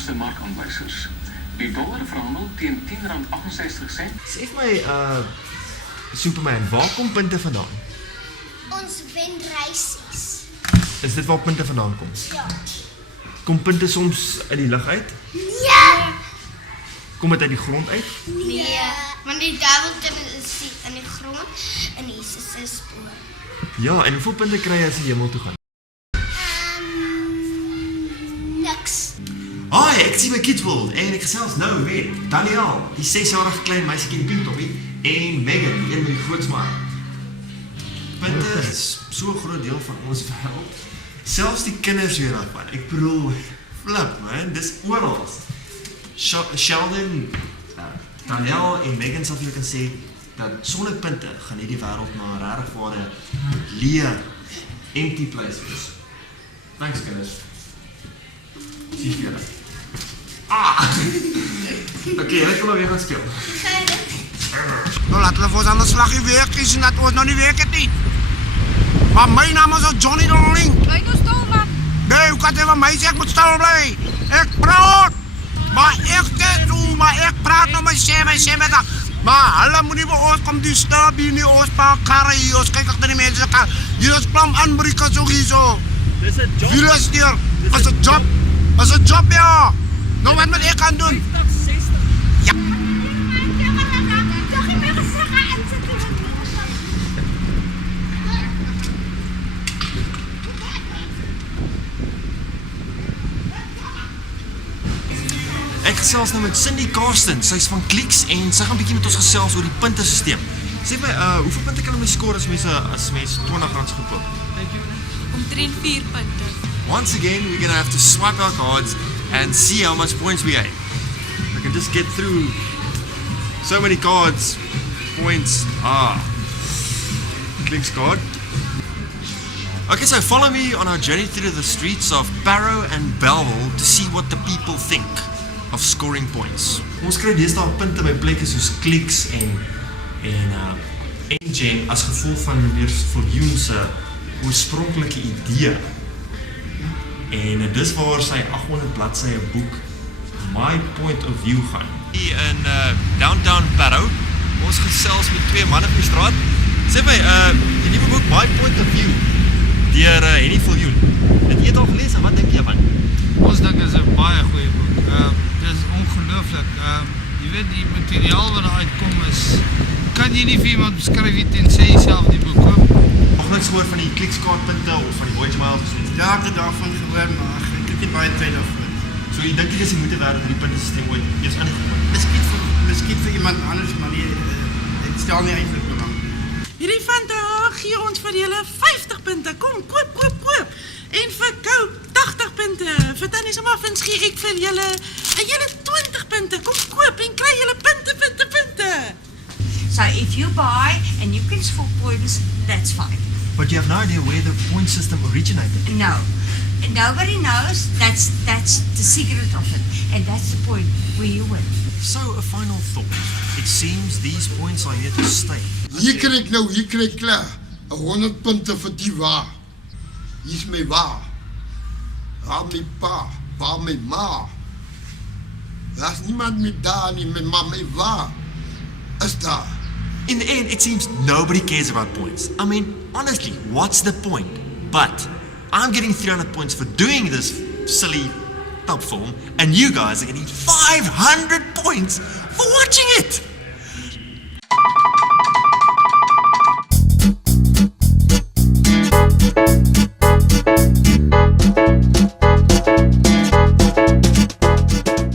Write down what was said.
goedkoopste markaanwysers. Die dollar verhandel teen R10.68. Sê vir my, Superman, waar kom punte vandaan? Ons wen reisies. Is dit waar punte vandaan kom? Ja. Kom punte soms uit die lug uit? Nee. Kom dit uit die grond uit? Nee. Want die duiweltjie is in die grond en Jesus se spoor. Ja, en hoeveel punte kry jy as jy hemel toe gaan? Niks. Hi, ek sien my kids world en ek gesels nou met Daniel, die 6-jarige klein meisiekie in Pinktoppie, en Megan, die een met die groot smaak. Punte is so 'n groot deel van ons wêreld. Selfs die kinders weet daarvan. Ek bedoel, flip man, dis oral. Sheldon, Daniel en Megan sal vir julle kan sê dat sonder punte gaan hierdie wêreld na 'n regtig ware leë, empty place wees. Thanks kinders. Sien vir julle. Okay, ek wil weer gaan speel. Nou laat hulle vir ons aan die slag die werk kies en dat ons nou nie werk het nie. Maar my naam is Johnny Darling. Bly nou stil man. Nee, hoe kan jy van my sê ek moet stil bly? Ek praat. Maar ek praat nou my sê met dat. Maar hulle moet nie by ons kom disturb nie, ons pa karre hier, ons kyk agter die mense kan. Hier is plan Amerika sowieso. Dis 'n job. Hier is hier. As 'n job. As 'n job ja. Nou wat moet ek gaan doen? Ja. Ek gesels nou met Cindy Karsten, sy's van Clicks en sy gaan bietjie met ons gesels oor die puntesisteem. Sê my, hoeveel punte kan 'n mens skoor as mens R20 gekoop? Omtrent 4 punte. Once again, we're gonna have to swipe our cards and see how much points we have. I can just get through so many cards, points, Clicks card. Okay, so follow me on our journey through the streets of Barrow and Belleville to see what the people think of scoring points. Ons kry deesdae punte by plekke soos Clicks en Engen as gevolg van weer Viljoen se oorspronklike idee. En dis waar sy 800 bladsye boek My Point of View gaan. Hier in downtown Barrow. Ons gesels met twee manne op die straat. Sê my, die nuwe boek My Point of View deur Henny Viljoen. Het jy dit al gelees en wat dink jy van? Ons dink dit is 'n baie goeie boek. Dit is ongelooflik. Jy weet die materiaal wat daar uitkom is, kan jy nie vir iemand beskryf nie tensy jy self die boek koop. Nog niks gehoor van die klikskaartpunte of van die voyage miles of so? Ja, ek het daarvan gehoor, maar ek het nie baie tyd daarvoor. So jy dink dit is die moeite werd om die puntesisteem ooit eers aan te gaan? Miskien vir iemand anders, maar nie, ek stel nie eintlik belang. Hierdie vandag gee ons vir julle 50 punte. Kom, koop. En vir Coke 80 punte. Vir Tannie se muffins gee ek vir julle 20 punte. Kom koop en kry julle punte. So if you buy and you can score points, that's fine. But you have no idea where the point system originated. No. Nobody knows. That's the secret of it. And that's the point where you win. So, a final thought. It seems these points are here to stay. Hier kry ek klaar. 100 punte vir die waar. Hier is my waar. Waar my pa, waar my ma. Daar's niemand met daar nie, my ma, my waar. Is daar. In the end, it seems nobody cares about points. I mean, honestly, what's the point? But I'm getting 300 points for doing this silly top film, and you guys are getting 500 points for watching it!